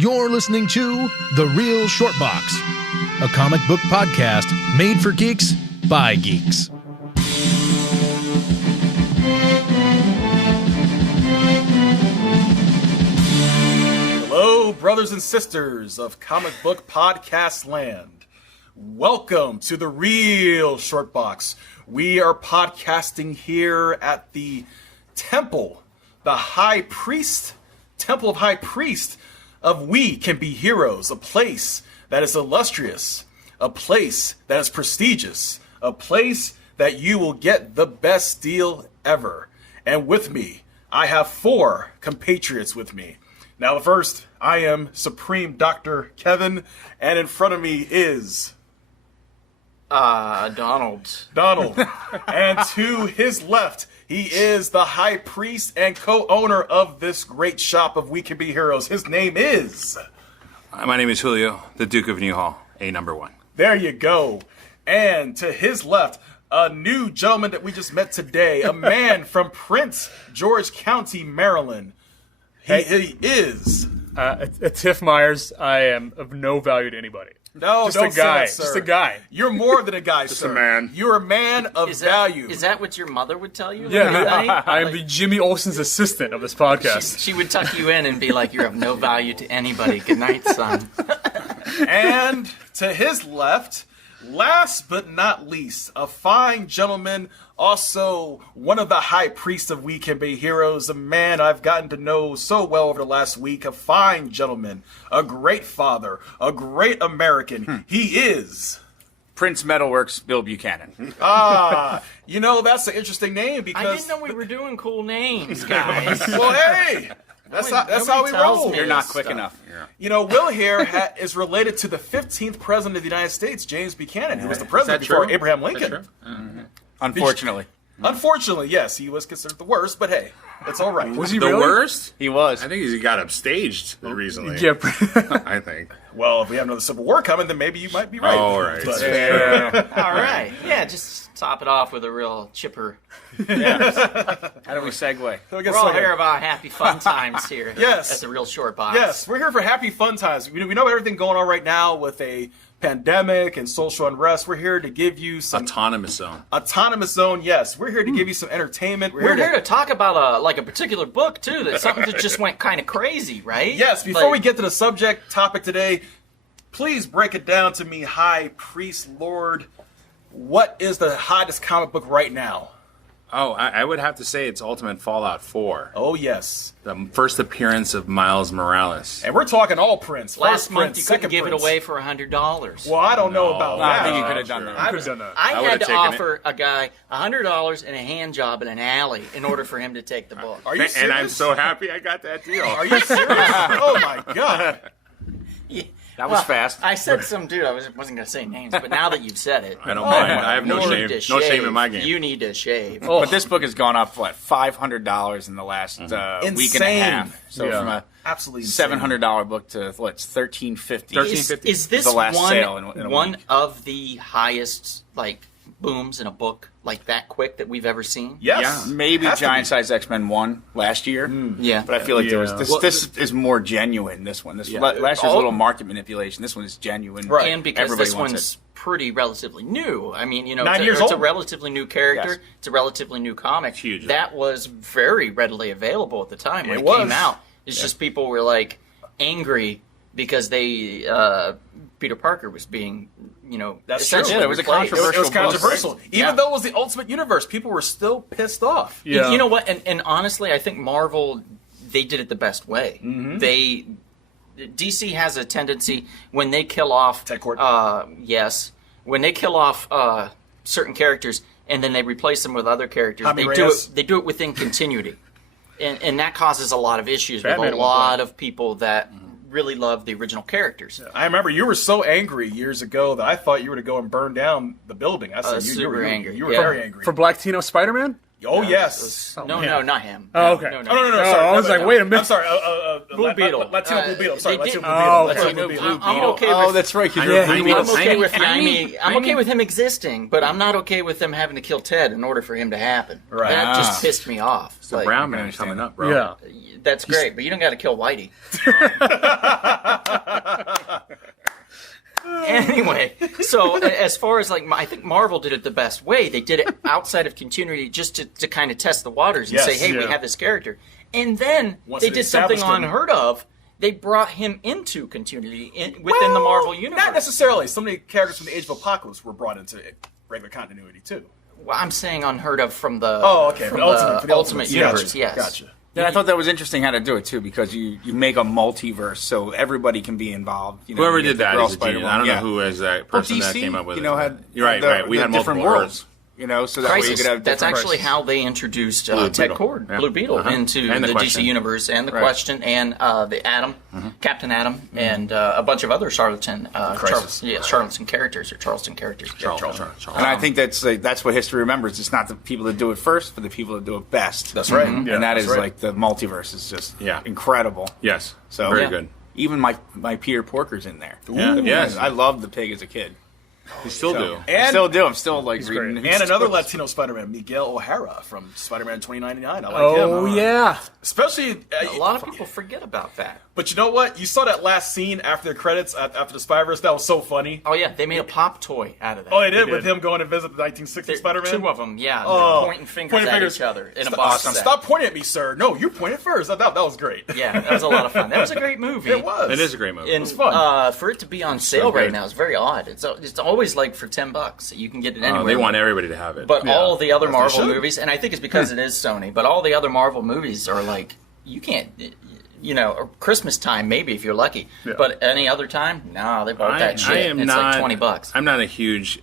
You're listening to The Real Short Box, a comic book podcast made for geeks by geeks. Hello, brothers and sisters of comic book podcast land. Welcome to The Real Short Box. We are podcasting here at the Temple, the Temple of High Priest of We Can Be Heroes, a place that is illustrious, a place that is prestigious, a place that you will get the best deal ever. And with me, I have four compatriots with me. Now, the first, I am Supreme Dr. Kevin, and in front of me is... Donald. And to his left, he is the high priest and co-owner of this great shop of We Can Be Heroes. His name is... My name is Julio, the Duke of Newhall, a number one. There you go. And to his left, a new gentleman that we just met today, a man from Prince George County, Maryland. He is... Atif Myers. I am of no value to anybody. No, just don't a guy. say that, sir. Just a guy. You're more than a guy, Just sir. a man. You're a man of value. Is that what your mother would tell you? Yeah, I am the Jimmy Olsen's assistant of this podcast. She would tuck you in and be like, "You're of no value to anybody. Good night, son." And to his left, last but not least, a fine gentleman, also one of the high priests of We Can Be Heroes, a man I've gotten to know so well over the last week, a fine gentleman, a great father, a great American. He is... Prince Metalworks, Bill Buchanan. That's an interesting name because... I didn't know we were doing cool names, guys. Well, hey! That's how we tells roll. me You're not this quick stuff. enough. Yeah. You know, Will here is related to the 15th president of the United States, James Buchanan, who was the president before Abraham Lincoln. Unfortunately. Unfortunately, yes, he was considered the worst, but hey, it's all right. Was he The really? worst? He was. I think he got upstaged recently. Yeah. I think. Well, if we have anotother Civil War coming, then maybe you might be right. Oh, right. But- All right. Yeah, just top it off with a real chipper. How do we segue? I guess We're all so. here about happy fun times here. Yes. At the Real Short Box. Yes, we're here for happy fun times. We know everything going on right now with a pandemic and social unrest. We're here to give you some Autonomous zone. autonomous zone. Yes, we're here to give you some entertainment. We're here to talk about a particular book too. That's something that just went kind of crazy, right? Yes, before we get to the subject topic today, please break it down to me, High Priest Lord. What is the hottest comic book right now? Oh, I would have to say it's Ultimate Fallout 4. Oh, yes. The first appearance of Miles Morales. And we're talking all prints. Last First month print, you couldn't second give it prints. away for $100. Well, I don't know about No, that. I think you could have done that. I could have done that. I I would've had to taken offer a guy $100 and a hand job in an alley in order for him to take the book. Are you serious? And I'm so happy I got that deal. Are you serious? Oh, my God. That was fast. I said some dude. I wasn't going to say names, but now that you've said it, I don't mind. I have no you shame. need to No shame shave. in my game. You need to shave. But this book has gone up, $500 in the last week and a Insane. half. So Yeah. from a Absolutely insane. $700 book to it's $13.50. Is this The last one, sale in a one week. of the highest booms in a book like that quick that we've ever seen? Yes. Maybe Has to Giant be. Size X-Men 1 last year. Yeah. But I feel like there was Yeah. this. Well, This is more genuine. This one. Last year's a little market manipulation. This one is genuine. Right. And because Everybody this wants one's pretty relatively new. I mean, 9 years it's a old. relatively new character. Yes. It's a relatively new comic. huge. That was very readily available at the time when It it was. came out. It's just people were angry because they Peter Parker was being, That's true. essentially Yeah, it was a replaced. controversial It was book, controversial. right? Even Yeah. though it was the Ultimate Universe, people were still pissed off. Yeah. You know what? And honestly, I think Marvel, they did it the best way. DC has a tendency when they kill off Ted Kord. when they kill off certain characters and then they replace them with other characters, Jaime they Reyes. do it within continuity, and that causes a lot of issues Batman with at a one lot of people that really love the original characters. I remember you were so angry years ago that I thought you were to go and burn down the building. I said you Super were angry. You were Yeah. very angry. For Black Tino Spider-Man? Oh, yes. No, not him. Oh, okay. No. Oh, no, Oh, sorry. I was like, wait a minute. I'm sorry. Blue Beetle. Latino Blue Beetle. Sorry, they Latino did- Blue Beetle. Oh, Latino okay. Blue Beetle. I'm okay with. Oh, that's right. 'Cause I'm okay with I I'm okay with him existing, but I'm not okay with them having to kill Ted in order for him to happen. Right. That just pissed me off. The Like, brown man understand. coming up, bro. Yeah. That's great, but you don't got to kill Whitey. Anyway, so as far as like, I think Marvel did it the best way. They did it outside of continuity just to kind of test the waters and Yes, say, hey, we yeah. have this character. And then Once they they did something established him- unheard of. They brought him into continuity within the Marvel universe. Not necessarily. Some of the characters from the Age of Apocalypse were brought into regular continuity too. Well, I'm saying unheard of from the For from the the Ultimate Universe. Gotcha. Yes. Gotcha. Yeah, I thought that was interesting how to do it too, because you make a multiverse so everybody can be involved. You know, Whoever you get did the that girl is a genius. Spider-Man. I don't Yeah. know who is that Well, person that DC, came up with you it. know, had You're right, the, right. We the had different multiple worlds. Earths. You know, so that way you Crisis. could have That's different actually Earths. how they introduced Blue Ted Beetle. Cord, Yeah. Blue Beetle, Uh-huh. into And the the DC Question. universe, and the Right. Question, and the Atom, Captain Atom, and a bunch of other charlatan characters. Charles. And I think that's what history remembers. It's not the people that do it first, but the people that do it best. That's right. And Yeah, that that's is right. like the multiverse is just Yeah. incredible. Yes. So Very Yeah. good. Even my Peter Porker's in there. Yeah. Yes. I loved the pig as a kid. You still do. I And still do. I'm still like reading. great. his and another stories. Latino Spider-Man, Miguel O'Hara from Spider-Man 2099. I like Oh him. yeah. Especially A lot of people forget about that. But you know what? You saw that last scene after the credits, after the Spider-Verse. That was so funny. Oh yeah, they made a pop toy out of that. Oh, they did did. with him going to visit the 1960 Spider-Man. Two of them, yeah, Oh, pointing fingers pointing at fingers. each other in a Stop, box stop, set. stop pointing at me, sir. No, you pointed first. That was great. Yeah, that was a lot of fun. That was a great movie. It was. It is a great movie. And was fun. for it to be on sale good. right now is very odd. It's always like for $10. You can get it anywhere. They want everybody to have it. But all the other they Marvel should. movies, and I think it's because it is Sony, but all the other Marvel movies are like, you can't, Christmas time maybe if you're lucky, Yeah. but any other time, no, they bought that shit. I am it's not, like $20. I'm not a huge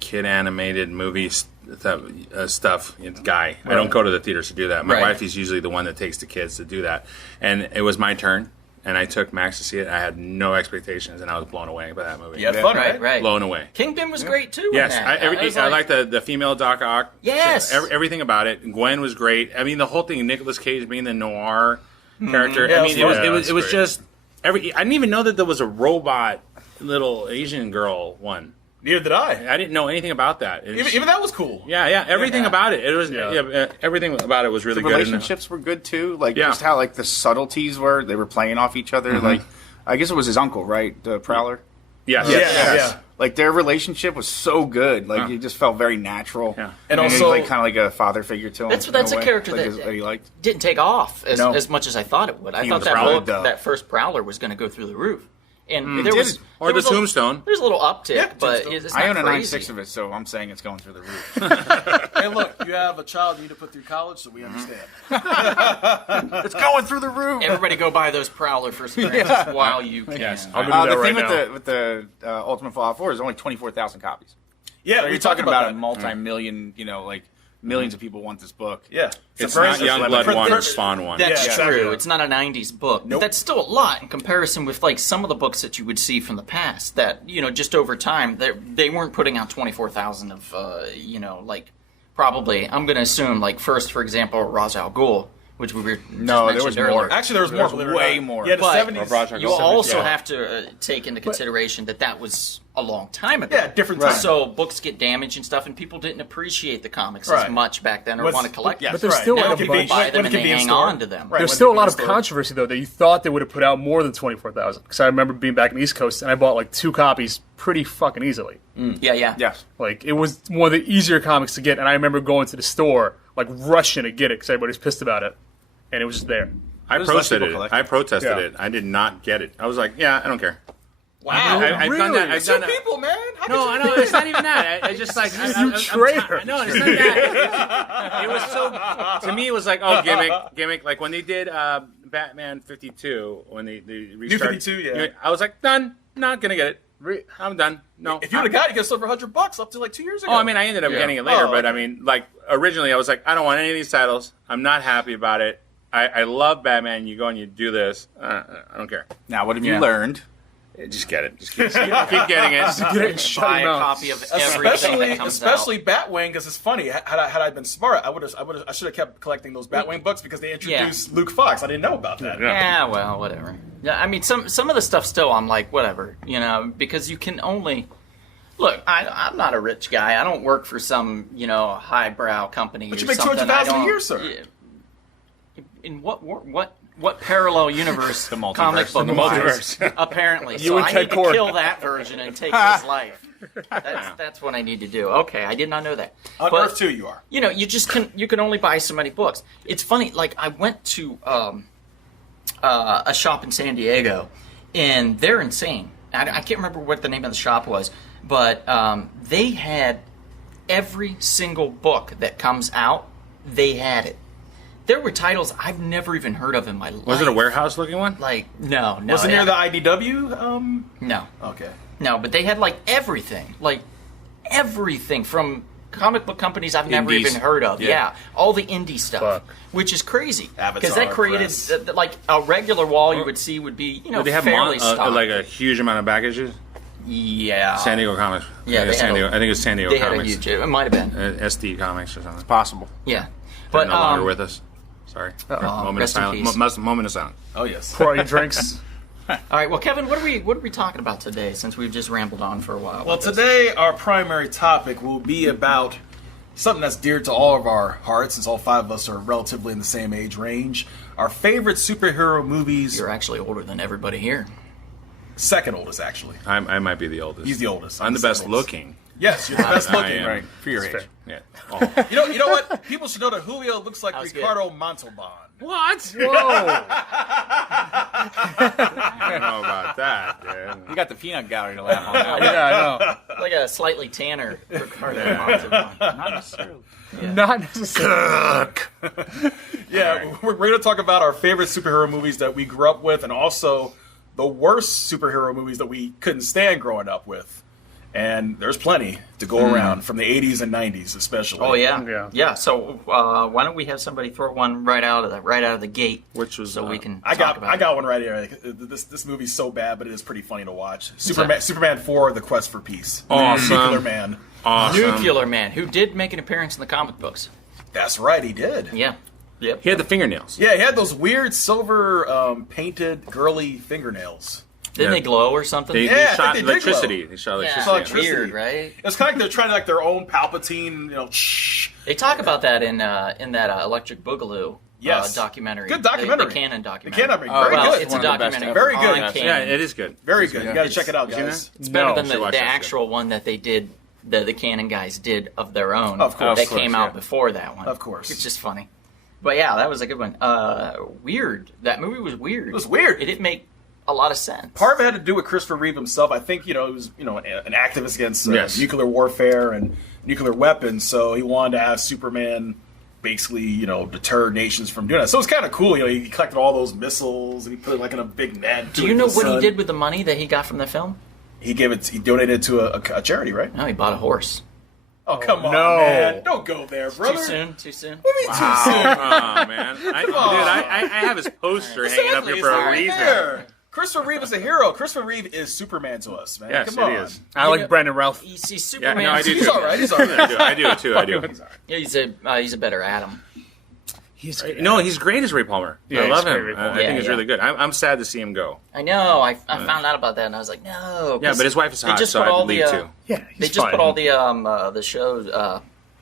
kid animated movie stuff guy. I don't go to the theaters to do that. My Right. wife is usually the one that takes the kids to do that. And it was my turn, and I took Max to see it. I had no expectations, and I was blown away by that movie. You had fun, right? Right. Blown away. Kingpin was great too. Yes, in that. I like the female Doc Ock. Yes. Everything about it. Gwen was great. I mean, the whole thing. Nicolas Cage being the noir character. Yeah, I mean, it was fun. it was just I didn't even know that there was a robot little Asian girl one. Neither did I. I didn't know anything about that. Even that was cool. Yeah, everything Yeah. about it. It was Yeah. everything about it was really The good. relationships were good too. Like Yeah. just how like the subtleties were. They were playing off each other. Like I guess it was his uncle, right? The Prowler. Yes. Yeah. Like their relationship was so good. Like it just felt very natural. Yeah. And he was, also- like kind of like a father figure to him. That's in a a way. character Like, that he liked. didn't take off No. as much as I thought it would. I He thought was that Prowler, whole, though. that first Prowler was going to go through the roof. And there did. was Or there the was a- Tombstone. There's a little uptick, Yeah, but Tombstone. it's not I own a crazy. 9.6 of it, so I'm saying it's going through the roof. Hey, look, you have a child you need to put through college, so we understand. It's going through the roof. Everybody go buy those Prowler first appearances while you can. Yes. I'll go do that The right thing now. with the Ultimate Fallout 4 is only 24,000 copies. Yeah, So we you're talked talking about a that. multi-million, like millions of people want this book. Yeah, It's a very not Youngblood for- 1 for- or Spawn 1. That's Yeah, true. exactly. It's not a 90s book. Nope. That's still a lot in comparison with like some of the books that you would see from the past that, just over time, they weren't putting out 24,000 of, like probably, I'm going to assume like first, for example, Ra's al Ghul, which we were just No, there was mentioned more. earlier. Actually, there was more. believe it or way not. more. Yeah, the But 70s. Raja You Ghul. also Yeah. have to take into consideration that was a long time ago. Yeah, different Right. time. So books get damaged and stuff, and people didn't appreciate the comics Right. as much back then or What's- want to collect yeah, them. But there's right. still Now like a people bunch. buy them when and it they can be in hang store. on to them. Right. There's when still a they lot can of be in store. controversy though that you thought they would have put out more than 24,000. Because I remember being back in the East Coast and I bought like 2 copies pretty fucking easily. Yeah. Yes. Like it was one of the easier comics to get, and I remember going to the store like rushing to get it because everybody was pissed about it, and it was just there. I There's less protested people it. collecting. I protested Yeah. it. I did not get it. I was like, yeah, I don't care. Wow. I've done that. I've Two done that. people, man. How No, I could know it's not even that. I just like You traitor. No, it's not that. It was so. To me, it was like gimmick. Like when they did Batman 52, when they restarted. 52, yeah. I was like, done. Not gonna get it. I'm done. No. If you would have got it, you could have sold for $100 up to like 2 years ago. Oh, I mean, I ended up Yeah. getting it later, Oh, but I okay. mean, like originally, I was like, I don't want any of these titles. I'm not happy about it. I love Batman. You go and you do this. I don't care. Now, what have you Yeah. learned? Just get it. Just keep getting it. Buy a copy of everything that comes Especially out. Batwing, because it's funny. Had I been smart, I should have kept collecting those Batwing books because they introduced Luke Fox. I didn't know about that. Yeah, well, whatever. Yeah, I mean, some of the stuff still, I'm like, whatever, because you can only look. I'm not a rich guy. I don't work for some highbrow company. But or you make something. $200,000 a year, sir. In what parallel universe? The multiverse. Comic book The multiverse. Apparently, You so and I Ted need to Kord. kill that version and take his life. That's what I need to do. Okay, I did not know that. On But, Earth 2, you are. you can only buy so many books. It's funny. Like I went to a shop in San Diego, and they're insane. I can't remember what the name of the shop was, but they had every single book that comes out. They had it. There were titles I've never even heard of in my life. Was it a warehouse looking one? Like no. Was it near the IDW? No. Okay. No, but they had like everything from comic book companies I've never Indies. even heard of. Yeah, all the indie stuff, Fuck. which is crazy because Avatar that created Press. like a regular wall you would see would be Did they have fairly stocked. like a huge amount of packages? Yeah, San Diego Comics. Yeah, I think, they had I think it was San Diego they had a Comics. huge. It might have been. SD Comics or something. Possible. Yeah, But but no longer with us. Sorry. Moment of rest in silence. peace. Moment of silence. Oh, yes. Pour out your drinks. All right, well, Kevin, what are we talking about today? Since we've just rambled on for a while. Well, with this? today our primary topic will be about something that's dear to all of our hearts, since all five of us are relatively in the same age range. Our favorite superhero movies. You're actually older than everybody here. Second oldest, actually. I might be the oldest. He's the oldest. I'm the second best oldest. looking. Yes, you're the best I looking. am. Right. For your age. Yeah. You know what? People should know that Julio looks like was good. Ricardo Montalban. What? Whoa. I don't know about that, dude. You got the peanut gallery to laugh on that. Yeah, I Like a slightly tanner Ricardo Montalban. Not necessarily. know. Not necessarily. Yeah, we're going to talk about our favorite superhero movies that we grew up with, and also the worst superhero movies that we couldn't stand growing up with. And there's plenty to go around from the 80s and 90s, especially. Oh yeah. So why don't we have somebody throw one right out of the gate, Which was so we can. I talk about got one right here. This movie's so bad, but it is pretty funny to watch. Superman 4: The Quest for Peace. Awesome. Nuclear Man. Awesome. Nuclear Man, who did make an appearance in the comic books. That's right, he did. Yeah. Yep. He had the fingernails. Yeah, he had those weird silver painted girly fingernails. Didn't they glow or something? They Yeah, I think shot they did electricity. glow. They shot yeah, electricity. electricity. weird, right? It's kind of like they're trying to like their own Palpatine, shh. They talk about that in that Electric Boogaloo Yes. documentary. Good documentary. The Canon The documentary. Canon, Oh, very Well, good. it's a One of the best documentary. ever. Very good. on Canon. Yeah, it is good. Very good. You got to check it out, Seen guys. It's better No. than Should watch the that shit. actual one that they did. The Canon guys did of their own. Of course. That Of course, came out yeah. before that one. Of course. It's just funny. But yeah, that was a good one. Weird. That movie was weird. It was weird. It didn't make a lot of sense. Part of it had to do with Christopher Reeve himself. I think, he was, an activist against Yes. nuclear warfare and nuclear weapons, so he wanted to have Superman basically, deter nations from doing that. So it's kind of cool. He collected all those missiles and he put it like in a big net. Do you know what he did with the money that he got from the film? He donated it to a charity, right? No, he bought a horse. Oh, come on, no. man. Don't go there, brother. Too soon? What do you mean too soon? Oh, man. I have his poster hanging up here for a Right reason. there. Christopher Reeve is a hero. Christopher Reeve is Superman to us, man. Yes, Come on. it is. I like Brandon Ralph. You see, Yeah, Superman. no, I do He's too. all right. He's all right. I do too. I do. Yeah, he's a better Adam. No, he's great as Ray Palmer. Yeah, I he's love great, him. Ray Palmer. I think he's Yeah. really good. I'm sad to see him go. I know. I found out about that and I was like, no. Yeah, 'cause but his wife is they hot, just so put I all had to leave the, too. Yeah, They he's just fine. put all the shows,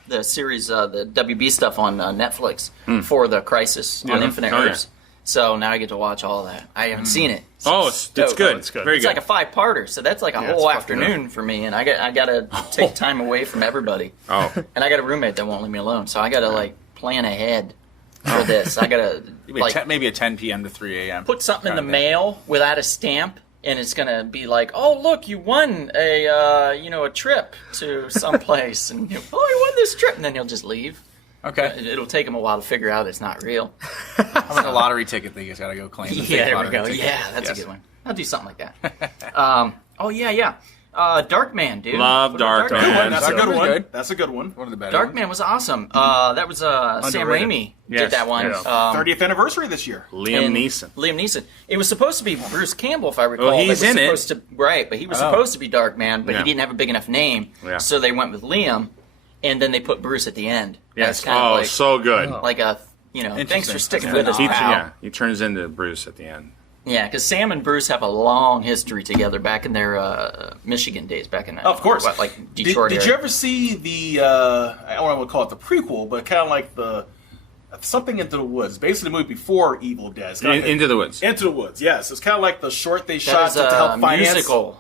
the series, the WB stuff on Netflix for the Crisis on Yeah. Infinite Oh, yeah. Earths. So now I get to watch all that. I haven't seen it. Oh, it's dope. good. it's good. Very It's good. like a 5-parter, so that's like a it's whole fucking afternoon for me, and I got to take time away from everybody. Oh. And I got a roommate that won't leave me alone, so I got to like plan ahead for this. I got to like Maybe a 10 p.m. to 3 a.m. put something in the Kinda thing. mail without a stamp, and it's gonna be like, oh look, you won a trip to someplace, and you won this trip, and then he'll just leave. Okay. It'll take him a while to figure out it's not real. How about the lottery ticket that you just got to go claim? The Yeah, fake there we lottery go. ticket. Yeah, that's Yes. a good one. I'll do something like that. Oh yeah. Darkman, dude. Love Darkman. That's a good one. Good. That's a good one. One of the better. Darkman was awesome. That was Sam Underrated. Raimi Yes, did that one. yes. 30th anniversary this year. Liam and Neeson. Liam Neeson. It was supposed to be Bruce Campbell, if I recall. Well, he's that was in it. supposed to, right, but he was supposed to be Darkman, but Yeah. he didn't have a big enough name, Yeah. so they went with Liam, and then they put Bruce at the end. Yes. That's kind of like, so good. like a, thanks Interesting. for sticking That's with us, good. pal. He turns into Bruce at the end. Yeah, because Sam and Bruce have a long history together back in their Michigan days, back in Of course. like Detroit Did area. you ever see the? I don't want to call it the prequel, but kind of like the something Into the Woods. Basically, the movie before Evil Dead. It's kinda like Into the Woods. Into the Woods. Yes, it's kind of like the short they That shot is to help a finance. musical.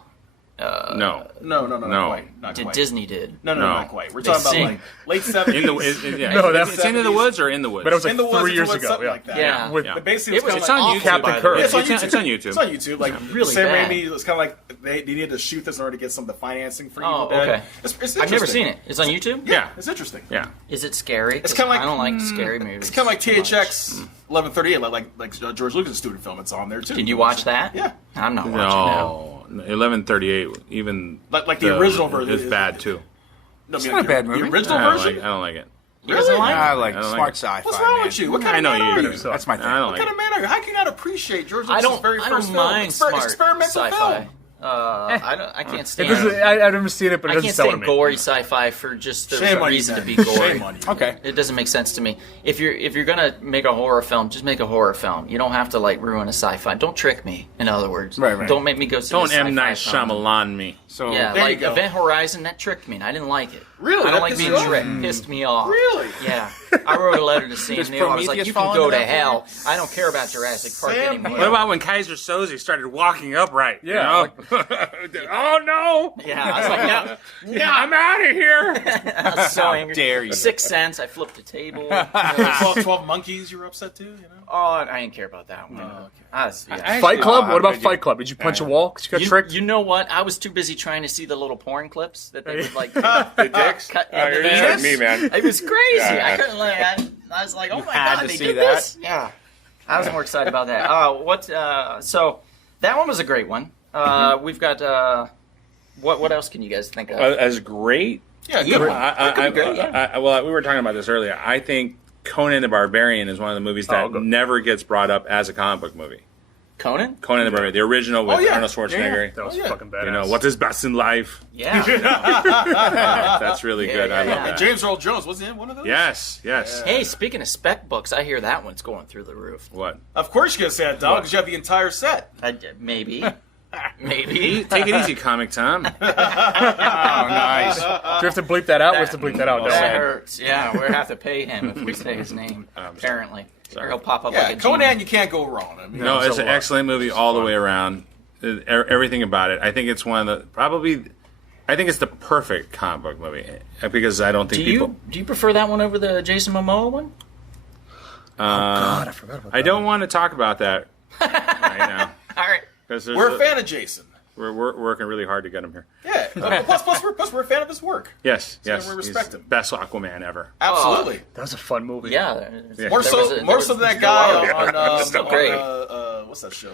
No. No, No. not quite. Not Did quite. Disney did. No, No. not quite. We're They talking about sing. like late 70s. In the yeah. No, that's- it's Into the Woods or In the Woods. But it was like In the Woods, 3 Into years the Woods, ago. something Yeah. like that. Yeah. With, Yeah. But basically, It was kinda it's on like- YouTube, Captain by the Kirk. way. It's on It's on- YouTube. it's on YouTube. It's on YouTube. Like really Sam bad. Raimi was kind of like they needed to shoot this in order to get some of the financing for Oh, Evil Dead. okay. It's I've never interesting. seen it. It's on YouTube? Yeah, it's interesting. Yeah. Is it scary? It's 'Cause kinda like- I don't like scary movies. It's kind of like too much. THX 1138, like George Lucas' student film. It's on there too. Did you watch that? Yeah. I'm not watching that. No. 1138. Even Like the original version is bad too. No, It's not a bad movie. The original I don't version. like. I don't like it. He doesn't like I it? like I don't smart like sci-fi. What's wrong man. with you? What kind I of know man you. are you? That's my thing. I don't What like kind it. of man are you? How can you not appreciate George I Lucas' very don't first film? mind It's smart experimental sci-fi. film. I can't It stand doesn't, it. I've never seen it, but it I doesn't can't sell to stand me. gory sci-fi for just the Shame on you, reason to Ben. be gory. Shame on you. Okay. It doesn't make sense to me. If you're gonna make a horror film, just make a horror film. You don't have to like ruin a sci-fi. Don't trick me. In other words, Right, right. Don't make me go see. Don't a M Night sci-fi film. Shyamalan me. So Yeah, There you like go. Event Horizon, that tricked me, and I didn't like it. Really? I That don't like pissed being you off? tricked. Pissed me off. Really? Yeah. I wrote a letter to Sam Does Neill. I was like, Prometheus you fall can go into to that for hell. I don't care about Jurassic Park Sam anymore. What about when Kaiser Soze started walking upright? you Yeah, know? Oh no! Yeah, I was like, Yeah, I'm out of here. I was so angry. dare you. 6 Cents, I flipped a table. 12 Monkeys, you were upset too, you know? Oh, I didn't care about that one. Yeah. Fight Club? how What about could you? Fight Club? Did you punch a wall because you got tricked? You know what? I was too busy trying to see the little porn clips that they would like The dicks? cut Oh, into you're the just like me, man. It was crazy. Yeah. I couldn't like. I was like, oh my had god, to they see did that. this. Yeah, I was more excited about that. So that one was a great one. We've got what else can you guys think of? As great. Yeah, good one. Well, we were talking about this earlier. I think Conan the Barbarian is one of the movies that never gets brought up as a comic book movie. Conan? Conan the Barbarian, the original with yeah. Arnold Schwarzenegger. That was yeah. fucking badass. You know, what is best in life? Yeah. That's really good. I yeah. love And that. James Earl Jones, was he in one of those? Yes. Hey, speaking of spec books, I hear that one's going through the roof. What? Of course you're going to say that, dog, because you have the entire set. Maybe. Maybe. Take it easy, Comic Tom. Oh, nice. Do we have to bleep that out? We have to bleep that out. That don't we? hurts. Yeah, we'll have to pay him if we say his name. Apparently, or he'll pop up Yeah, like a Conan, genie. you can't go wrong. I mean, No, it's so an what? excellent movie all the way around. Everything about it. I think it's one of the I think it's the perfect comic book movie because I don't think people. Do you prefer that one over the Jason Momoa one? God, I forgot about that. I don't want to talk about that right now All right. because we're a fan of Jason. We're working really hard to get him here. Yeah. Plus, we're a fan of his work. Yes, So yes. we respect He's him. Best Aquaman ever. Absolutely. That was a fun movie. Yeah. More so than that guy on still great. what's that show?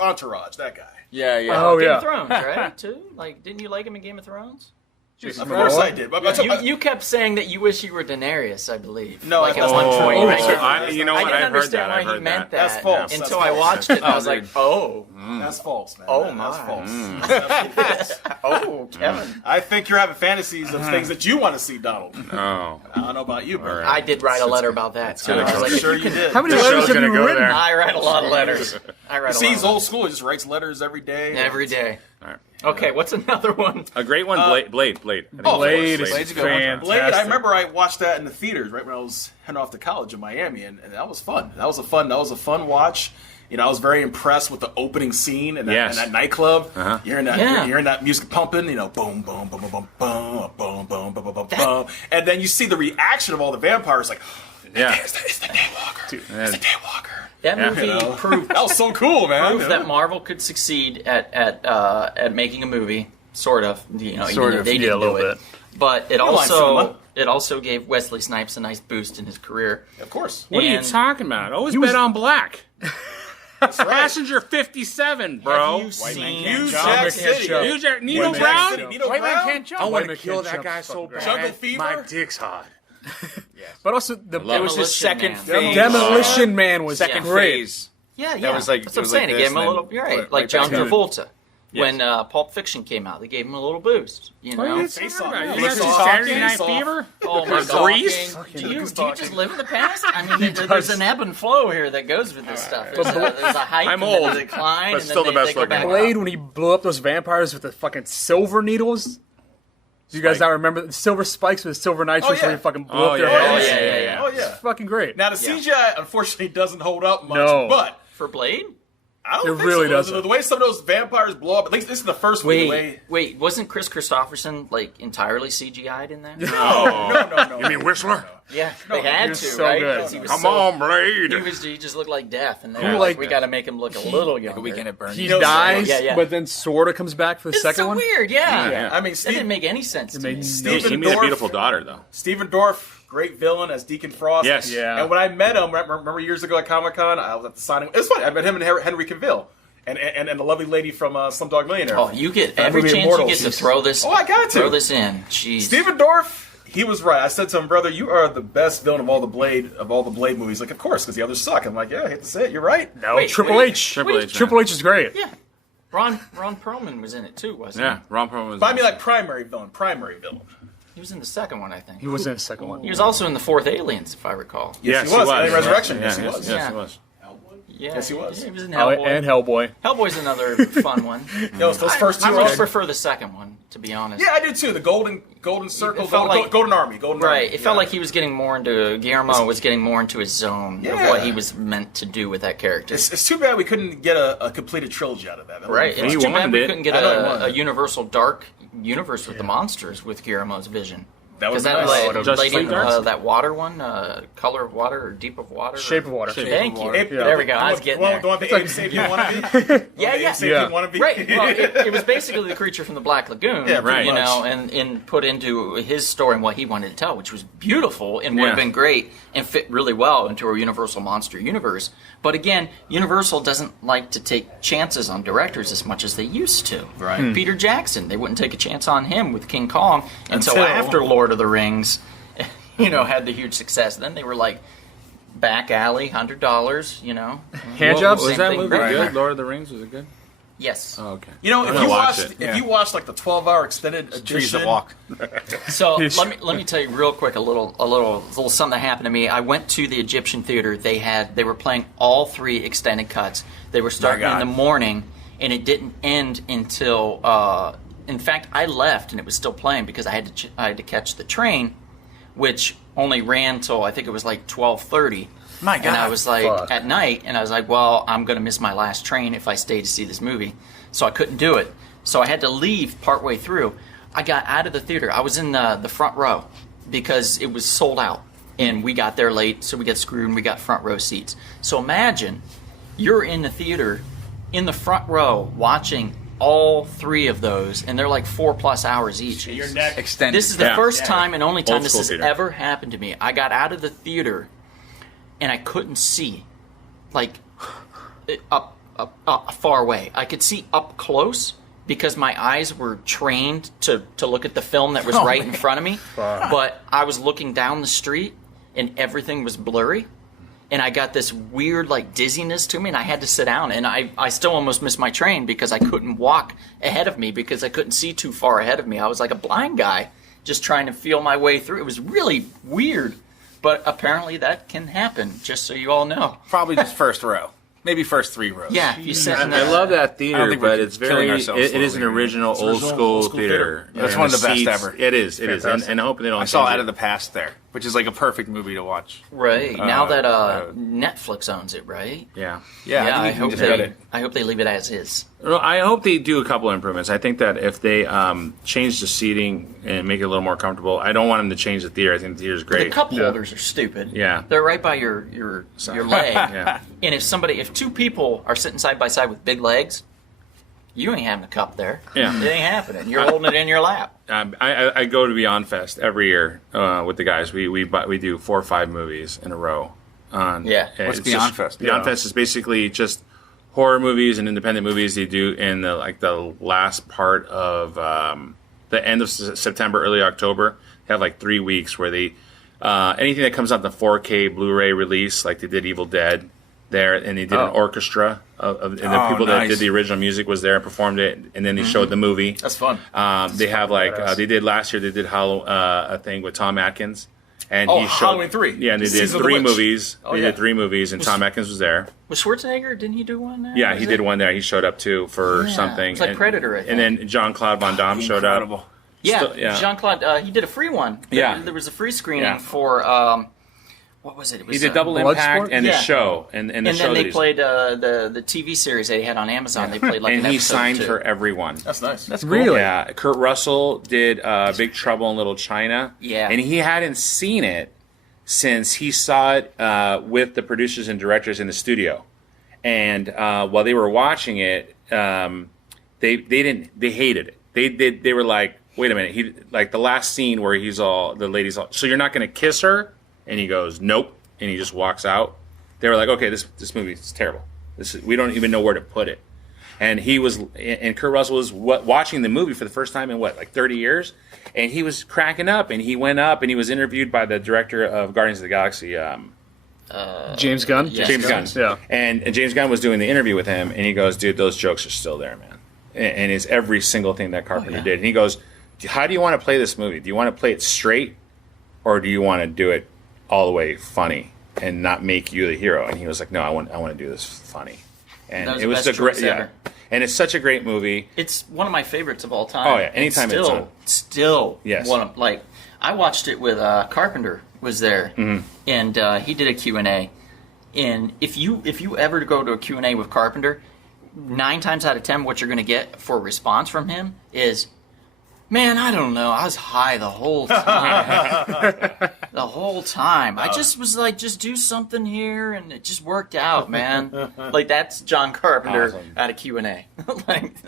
Entourage. That guy. Yeah, yeah. Oh, Game yeah. of Thrones, right? Too. Like, didn't you like him in Game of Thrones? Of course I did. But You kept saying that you wish you were Daenerys, I believe. No, like that's at one not point, true. right? You know I what? didn't I've heard understand that. why I've he heard meant that. that. That's false. Until That's I false. watched it, and I was like, oh. That's false, man. Oh, That's my. false. That's false. Oh, Kevin. I think you're having fantasies of things that you want to see, Donald. Oh, I don't know about you, but I did write a letter about that, too. I was I'm like, sure you did. How many The letters show's have gonna you go written? there. I write a lot of letters. I write a See, lot he's of old school. He just writes letters every day. every day. all right. Okay, what's another one? A great one, Blade. I think Blade it's is a good one. fantastic. Blade, I remember I watched that in the theaters right when I was heading off to college in Miami, and that was fun. That was a fun watch. You know, I was very impressed with the opening scene in that, Yes. in that nightclub. Uh-huh. You're hearing that music pumping. You know, boom, boom, boom, boom, boom, boom, boom, boom, boom, boom, boom, and then you see the reaction of all the vampires, like, Yeah. it's the Daywalker. It's the Daywalker. That movie You know? proved That was so cool, man. proof that Marvel could succeed at making a movie, sort of. You know, Sort even if of, they yeah, didn't a little do it. bit. But it like cinema. also gave Wesley Snipes a nice boost in his career. Of course. What are you And- talking about? Always bet on black. That's right. Passenger 57, bro. Have you seen New jump. Jack White man can't City. jump. New Jack, Nino White man Brown. can't Nino White man Brown? can't jump. I want to man kill can't that jump guy is so fucking great. bad. Jungle Fever? My dick's hot. But also the love It was his second Man. phase. Demolition Man was Second great. phase. Yeah, That was like- that's it what I'm was saying. like It this gave him a and little, then you're right, right like John back to it. Travolta. When Pulp Fiction came out, they gave him a little boost. You know? yeah, Face Off. You Face guys see Off. Saturday Night Face Off. Fever? Oh my God! Grease? Do you just live in the past? I mean, there's an ebb and flow here that goes with this stuff. There's a height I'm and then old, a decline, but and still then the they best go looking back one. Blade up. when he blew up those vampires with the fucking silver needles. Do you guys not remember the silver spikes with the silver nitrous yeah. where he fucking blew Oh, up their yeah. heads? Yeah. Oh, yeah. It's fucking great. Now, the CGI, unfortunately, doesn't hold up much, No. but For Blade? I don't It think really so. doesn't. The way some of those vampires blow up, at least this is the first one. the way... Wait, wasn't Chris Christopherson like entirely CGI'd in there? No. You mean Whistler? Yeah, they had was to, so right? good. 'Cause he was Come so- on, Blade. He just looked like death, and they Who, were like- like, we got to make him look a little younger. We can it burn. He You know, dies, yeah. but then sorta comes back for the It's second so one. weird, yeah. Yeah. I mean, That didn't make any sense to made me. no Stephen He made a Dorff- beautiful daughter, though. Stephen Dorff, great villain as Deacon Frost. Yes. Yeah. And when I met him, remember years ago at Comic-Con, I was at the signing. It was funny. I met him and Henry Cavill. And the lovely lady from Slumdog Millionaire. Oh, you get That every movie chance Immortals. you get to throw this. Oh, I got to. throw this in. Jeez. Stephen Dorff, he was right. I said to him, brother, you are the best villain of all the Blade movies. Like, of course, because the others suck. I'm like, yeah, I hate to say it. You're right. No, Wait, Triple wait. H. Triple H. Triple H is great. Yeah. Ron Perlman was in it too, wasn't Yeah, Ron Perlman was. But I mean, like, primary villain. he? He was in the second one, I think. He was in the second one. He was also in the fourth Aliens, if I recall. Yes, he was. And Resurrection. Yes, he was. Yes, he was. Yeah, Yes, he was. He was in Oh, Hellboy. and Hellboy. Hellboy's another fun one. Those first two I are much prefer the second one, to be honest. Yeah, I do too. The Golden Circle, It felt like- Golden Army. Right. It felt like he was getting more into Guillermo was getting more into his zone of Yeah. what he was meant to do with that character. It's too bad we couldn't get a completed trilogy out of that. That Right. would've It's been He too bad wanted we it. couldn't get I know he a wanted it. Universal dark universe with the monsters with Guillermo's vision. That was Because that nice. like, Justice lady, League Darks? that water one, Color of Water or Deep of Water? Shape of Water. Thank you. It- There we go. I was getting there. The one the Abe Sapien wannabe? Yeah, yeah. Sapien wannabe? Right. Well, it was basically the creature from the Black Lagoon, Yeah, pretty you much. know, and put into his story and what he wanted to tell, which was beautiful and would have Yeah. been great and fit really well into a Universal monster universe. But again, Universal doesn't like to take chances on directors as much as they used to. Right. Peter Jackson, they wouldn't take a chance on him with King Kong until Until- after Lord of the Rings, you know, had the huge success. Then they were like, back alley, $100, you know. Hand jobs? Was Same that thing. movie Right. good? Lord of the Rings, was it good? Yes. Oh, okay. You know, I'm if gonna you watch watched it. if you watched like the 12-hour extended edition, Trees that walk. So let me tell you real quick a little something that happened to me. I went to the Egyptian theater. They were playing all three extended cuts. They were starting in God. the morning, and it didn't end until. In fact, I left and it was still playing because I had to catch the train, which only ran till I think it was like 12:30. My God. And I was like Fuck. at night, and I was like, well, I'm gonna miss my last train if I stay to see this movie, so I couldn't do it. So I had to leave partway through. I got out of the theater. I was in the front row because it was sold out, and we got there late, so we got screwed and we got front row seats. So imagine you're in the theater, in the front row, watching all three of those, and they're like 4+ hours each. your neck. Extended. This is the Yeah. first time and only time Old this school has theater. ever happened to me. I got out of the theater and I couldn't see, like, up far away. I could see up close because my eyes were trained to look at the film that was right in front of me. But I was looking down the street and everything was blurry. And I got this weird, like, dizziness to me, and I had to sit down. And I still almost missed my train because I couldn't walk ahead of me because I couldn't see too far ahead of me. I was like a blind guy just trying to feel my way through. It was really weird, but apparently that can happen, just so you all know. Probably just first row. Maybe first 3 rows. Yeah, if you sit in I the... love that I don't theater, think we're but it's killing very. ourselves It is an slowly. original It's old original school old school theater. theater. That's one of the best seats- ever. It is. Fantastic. And I hope they don't. I saw change Out it. of the Past there, which is like a perfect movie to watch. Right, now that Netflix owns it, right? Yeah. Yeah, I think you hope can just get they. it. I hope they leave it as is. Well, I hope they do a couple of improvements. I think that if they change the seating and make it a little more comfortable, I don't want them to change the theater. I think the theater is The great. cup holders are stupid. Yeah. They're right by your leg. Yeah. And if two people are sitting side by side with big legs, you ain't having a cup there. Yeah. It ain't happening. You're holding it in your lap. I go to Beyond Fest every year with the guys. We do 4 or 5 movies in a row. Yeah. What's It's Beyond just- Fest? Beyond Yeah. Fest is basically just horror movies and independent movies. They do in the last part of the end of September, early October. They have like 3 weeks where they anything that comes out the 4K Blu-ray release, like they did Evil Dead there, and they did an orchestra and the people that did the original music was there and performed it, and then they showed the movie. That's fun. They have they did last year. They did a thing with Tom Atkins. And Oh, he showed, Halloween 3. Yeah, and they did Season of the 3 Witch. movies. Oh, They yeah. did 3 movies, and Tom Atkins was there. Was Schwarzenegger? Didn't he do one there? Yeah, Was he it? did one there. He showed up too for Yeah, something. it's like and, Predator, I And then Jean-Claude Van Damme showed up. Incredible. Yeah, Still- yeah. Jean-Claude. He did a free one. Yeah. There was a free screening Yeah. for what was it? It was, He did Double Impact Bloodsport? and Yeah. the show, and the and show then that they he's- played the TV series they had on Amazon. They played like and an he episode signed too. for everyone. That's nice. That's cool. Really? Yeah, Kurt Russell did Big Trouble in Little China. Yeah. And he hadn't seen it since he saw it with the producers and directors in the studio. And while they were watching it, they hated it. They were like, wait a minute, he like the last scene where the lady's all, so you're not going to kiss her? And he goes, nope, and he just walks out. They were like, okay, this movie is terrible. We don't even know where to put it. And Kurt Russell was watching the movie for the first time in 30 years, and he was cracking up. And he went up and he was interviewed by the director of Guardians of the Galaxy, James Gunn. Yeah. James Gunn. Yeah. And James Gunn was doing the interview with him, and he goes, dude, those jokes are still there, man. And it's every single thing that Carpenter did. And he goes, how do you want to play this movie? Do you want to play it straight, or do you want to do it all the way funny and not make you the hero? And he was like, no, I want to do this funny. And That was it the was best a great, choice ever. and it's such a great movie. It's one of my favorites of all time. Oh, yeah, anytime it's on. Still, Yes. one of, I watched it with Carpenter was there, and he did a Q&A. And if you ever go to a Q&A with Carpenter, 9 times out of 10, what you're going to get for a response from him is, man, I don't know, I was high the whole time. The whole time. I just was like, just do something here, and it just worked out, man. Like, that's John Carpenter Awesome. at a Q&A.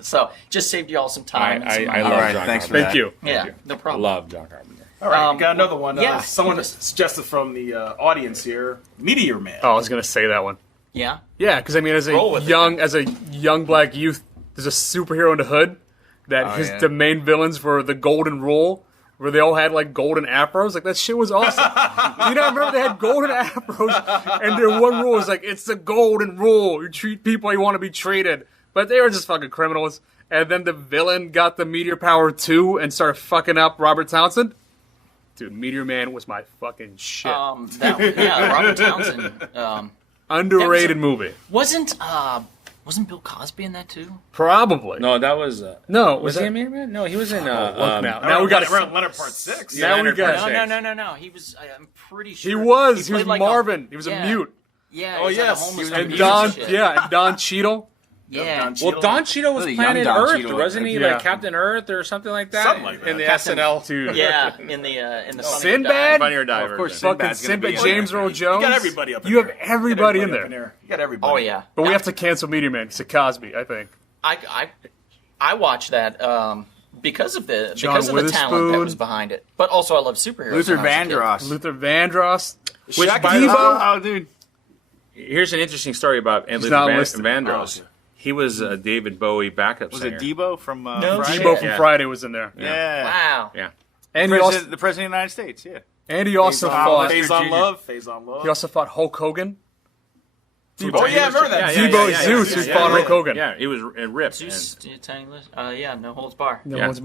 So, just saved you all some time. and some I money. love right, John thanks for Carpenter. Thank you. Yeah, no problem. Love John Carpenter. All right, got another one. yeah. Someone suggested from the audience here, Meteor Man. Oh, I was gonna say that one. Yeah. Yeah, because I mean, as Roll a with young black youth, there's a superhero in the hood that the main villains were the Golden Rule, where they all had like golden afros. Like that shit was awesome. You know, I remember they had golden afros, and their one rule was like, it's the Golden Rule. You treat people how you want to be treated, but they were just fucking criminals. And then the villain got the meteor power too and started fucking up Robert Townsend. Dude, Meteor Man was my fucking shit. Robert Townsend. Underrated movie. Wasn't Bill Cosby in that too? Probably. No, that was No, was he in Meteor Man? No, he was in Look now. Now Now we got Leonard Part 6. Yeah, Now we Leonard got Part it. Six. No. He was. I'm pretty sure He was played like Marvin. He was a mute. Yeah. Oh, he's like a yes. homeless He was And mute Don, and shit. and Don Cheadle. Yeah. Don Well, Don Cheadle was Really Planet young Don Earth, Cheadle. wasn't he? Yeah. Like Captain Earth or something like that. Something like that. In the Captain- SNL. Dude. Yeah, in the Sinbad? Funny or Die Of course, version. Fucking Sinbad's gonna be Sinbad, in James there. Earl Jones. You got everybody up in You there. have everybody in up there. You got everybody. Oh yeah. But we have to cancel Meteor Man because of Cosby, I think. I watched that because of the John talent that Witherspoon. was behind it. But also, I love superheroes. Luther when I was a kid. Vandross. Luther Vandross. Which, Shaq by the Devo. way, Oh, dude. here's an interesting story about Luther not listed. Vandross. Oh. He was David Bowie backup Was singer. it Debo from No Friday? shit. Debo from Yeah. Friday was in there. Yeah. Wow. Yeah. And he also, The President of the United States, yeah. Phase on Love. Phase on Love. he also fought Hulk Hogan. Oh, yeah, I remember that. Debo Zeus who fought Hulk Hogan. Yeah, he was ripped. Zeus, tiny list. Yeah, no holds bar. No Yeah. one's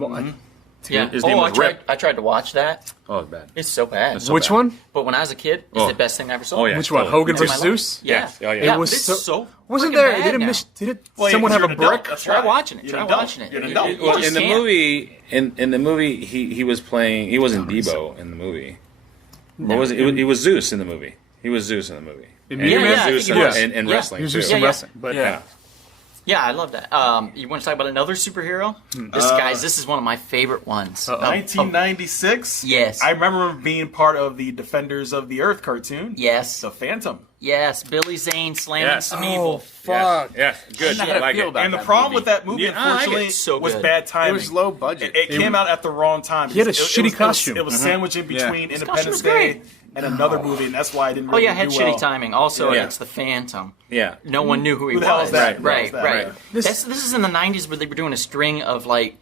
Yeah. His name was Rip. I tried to watch that. Oh, it's bad. It's so bad. so Which bad. one? But when I was a kid, it's Oh. the best thing I ever saw. Oh, yeah. Which one? Totally. Hogan In my versus life. Zeus? Yeah. Yes. Oh, yeah. Yeah, It was but it's so- so Wasn't freaking there? bad Did it now. miss? Did it? Well, yeah, Someone 'cause have a you're an adult. brick? That's Try right. watching it. You're Try an adult. watching it. You're an You- adult. you Well, just in the can't. movie, in the movie, he was playing. He wasn't Debo in the movie. What was it? He was Zeus in the movie. He was Zeus in the movie. In And Meteor he Man? was Yeah, I Zeus think he was. in Yeah. wrestling He was too. just Yeah, in yeah. wrestling. But Yeah. Yeah, I love that. You want to talk about another superhero? This is one of my favorite ones. 1996. Yes. I remember being part of the Defenders of the Earth cartoon. Yes. The Phantom. Yes, Billy Zane slamming Yes. some Oh, evil. fuck. Yeah, good. I I like feel it. about And the that problem movie. with that movie, Yeah, I like unfortunately, it. So was good. bad timing. It was low budget. It came out at the wrong time. He had a It shitty was- costume. It was sandwiched in between costume Independence was Day great. and another movie, and that's why I didn't Oh really yeah, it had do shitty well. timing. Also, Yeah. it's the Phantom. Yeah. No one knew who he Who the hell was. is that? Right, Who the hell right. is that? Right. This is in the '90s where they were doing a string of like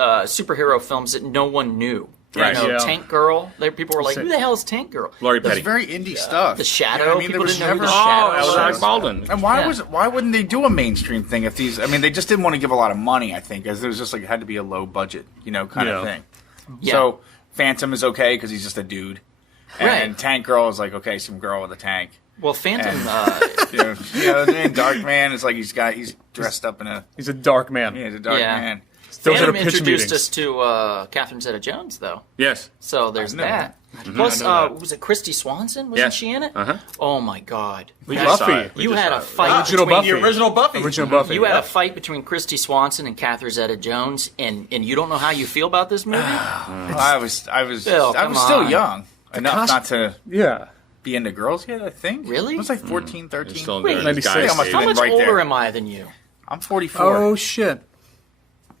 superhero films that no one knew. Right. You know, Yeah. Tank Girl. People were like, "Who the hell is Tank Girl?" Lori It's Petty. very indie stuff. The Shadow. Yeah, I mean, there People was didn't know who never. the Oh, Shadow that was was. Alec Baldwin. And why wouldn't they do a mainstream thing if these? I mean, they just didn't want to give a lot of money. I think, as it was just like it had to be a low budget, kind of Yeah. thing. Yeah. So Phantom is okay because he's just a dude, and Right. Tank Girl is like okay, some girl with a tank. Well, Phantom. And Dark Man is like he's dressed up in a He's a dark man. he's a dark Yeah. man. Those are Phantom the pitch introduced meetings. us to Catherine Zeta-Jones, though. Yes. So there's I know that. that. Plus, I know that. was it Christy Swanson? Wasn't Yeah. she in it? Uh-huh. Oh my God! We Buffy. just saw it. We You just had saw a it. fight Original between Buffy. The original Buffy. Original Buffy. You had a fight between Christy Swanson and Catherine Zeta-Jones, and you don't know how you feel about this movie? I was Bill, I come was still on. young enough not to Yeah. be into girls yet. I think Really? I was like 14, 13. It's still Wait, doing 96. guy I must stage. How been much right older there. am I than you? I'm 44. Oh shit.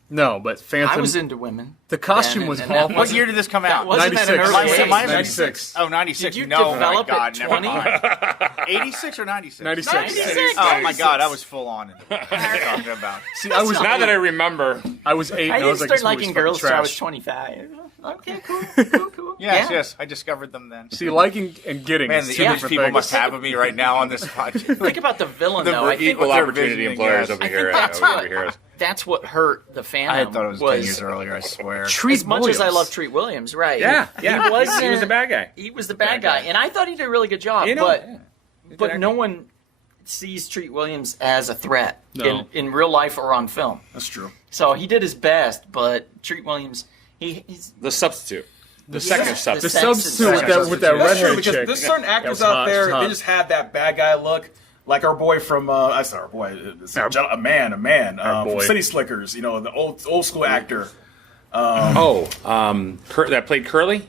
No, but Phantom. I was into women. the costume then, was and that awful. What year did this come out? Wasn't that an 96. early Am I- 96. Oh, 96. Did you no, develop my God, at never 20? mind. 86 or 96? 96. 96. Oh my God, I was full on. What are you talking about? See, I was Now that I remember, I was 8. I and I didn't was like, start this movie's liking fucking girls until I was trash. 25. Okay, cool. Yes, Yeah. yes, I discovered them then. See, liking and getting. Man, is the two English different people things. must have of me right now on this podcast. Think about the villain, The though. I think equal what they're opportunity visioning, employers yes. over I here. think that's over what, here. that's what hurt the Phantom. I thought it was 10 years earlier, I swear. Treat As much as I Williams. love Treat Williams, right? Yeah, He yeah. was, He was the bad guy. He was the bad guy, and I thought he did a really good job. You know, but no one sees Treat Williams as a threat No. in real life or on film. That's true. So he did his best, but Treat Williams, he's The substitute. The Yeah. second The substitute. The Sex substitute with and that with that That's redhead true because chick. there's certain actors was out hot, there she was they hot. just have that bad guy look, like our boy from I said our boy, it's a man, from boy. City Slickers, the old school actor. That played Curly?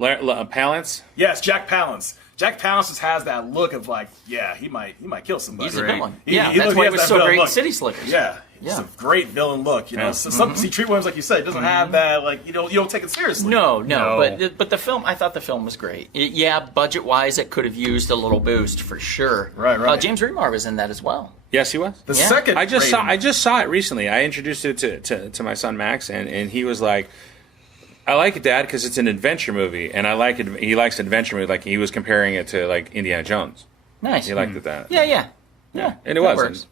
Palance? Yes, Jack Palance. Jack Palance just has that look of like, yeah, he might kill somebody. he's a villain. He That's why he has was that so villain great in look. City Slickers. Yeah. It's Yeah. a great villain look, Yeah. So see, Treat Williams, like you said, doesn't have that, like, you don't take it seriously. No, No. but the film, I thought the film was great. Budget wise, it could have used a little boost for sure. Right. James Remar was in that as well. Yes, he was. The Yeah. second I just rating- saw it recently. I introduced it to my son Max, and he was like, "I like it, Dad, because it's an adventure movie, and I like it." He likes adventure movie. Like he was comparing it to like Indiana Jones. Nice. He liked it that. Yeah. And it that was. works.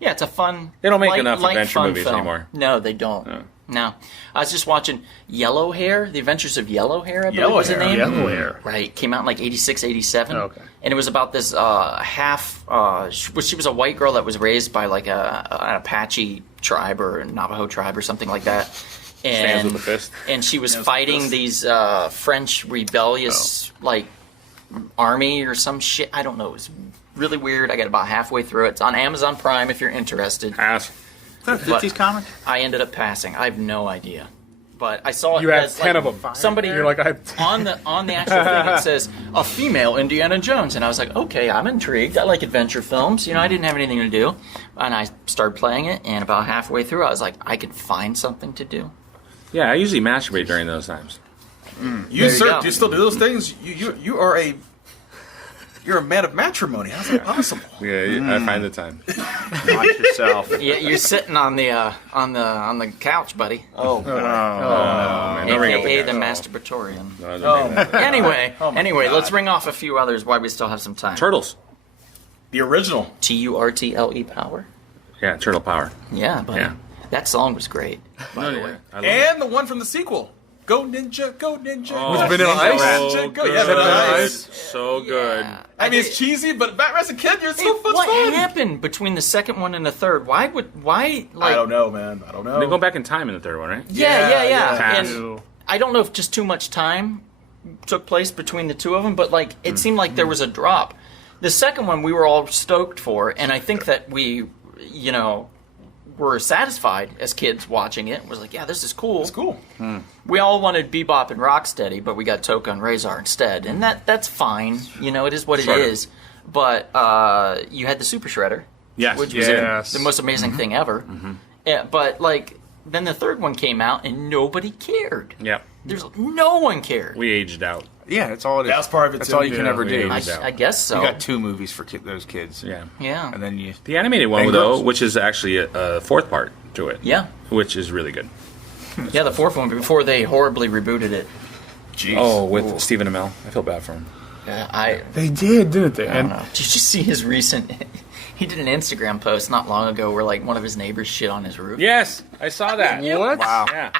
Yeah, it's a fun. They don't make light- enough light, adventure fun movies film. anymore. No, they don't. No. I was just watching Yellow Hair, The Adventures of Yellow Hair, I believe Yellow was the Hair, name. Yellow Hair. Right, came out in like 86, 87. Okay. And it was about this she was a white girl that was raised by like an Apache tribe or a Navajo tribe or something like that. Stands And, with a fist. and she was Stands with a fighting fist. these French rebellious like army or some shit. I don't know. It was really weird. I got about halfway through it. It's on Amazon Prime if you're interested. Ass. Is that a 50s comic? I ended up passing. I have no idea. But I saw it You have as, 10 like, of them. Somebody You're like, I. on the actual thing it says a female Indiana Jones, and I was like, okay, I'm intrigued. I like adventure films. I didn't have anything to do, and I started playing it. And about halfway through, I was like, I could find something to do. Yeah, I usually masturbate during those times. You, sir, go. do you still do those things? You're a man of matrimony. How's that possible? Yeah, I find the time. Watch yourself. Yeah, you're sitting on the couch, buddy. Oh, man, don't ring up AKA the again. masturbatorian. No, don't do that. Anyway, God. let's ring off a few others while we still have some time. Turtles. The original. TURTLE Power. Yeah, Turtle Power. Yeah, buddy. Yeah. That song was great. By the way. I love it. And the one from the sequel. Go Ninja, go Ninja. Oh, With Vanilla Ninja, Ice? Ninja, go. good. Yeah, Vanilla Vanilla Ice. So good. I mean, it's cheesy, but as a kid, it's so Hey, much what fun. happened between the second one and the third? Why I don't know, man. I don't know. They go back in time in the third one, right? Yeah. Yeah. And I don't know if just too much time took place between the two of them, but like it seemed like there was a drop. The second one we were all stoked for, and I think that we, were satisfied as kids watching it. It was like, yeah, this is cool. It's cool. We all wanted Bebop and Rocksteady, but we got Toka and Razor instead, and that's fine. It is what it Sort of. is. But you had the Super Shredder, Yes. which was Yes. the most amazing thing ever. Yeah, but like then the third one came out and nobody cared. Yeah. No one cared. We aged out. Yeah, that's all it is. That's part of it, That's too. all you can Yeah, ever do. I guess so. You got 2 movies for those kids. Yeah. Yeah. And then you... The animated one, And though, girls. which is actually a 4th part to it. Yeah. Which is really good. Yeah, the 4th one before they horribly rebooted it. Jeez. Oh, with Stephen Amell. I feel bad for him. They did, didn't they? I don't know. Did you see his recent? He did an Instagram post not long ago where like one of his neighbors shit on his roof. Yes, I saw that. What? Wow. Yeah.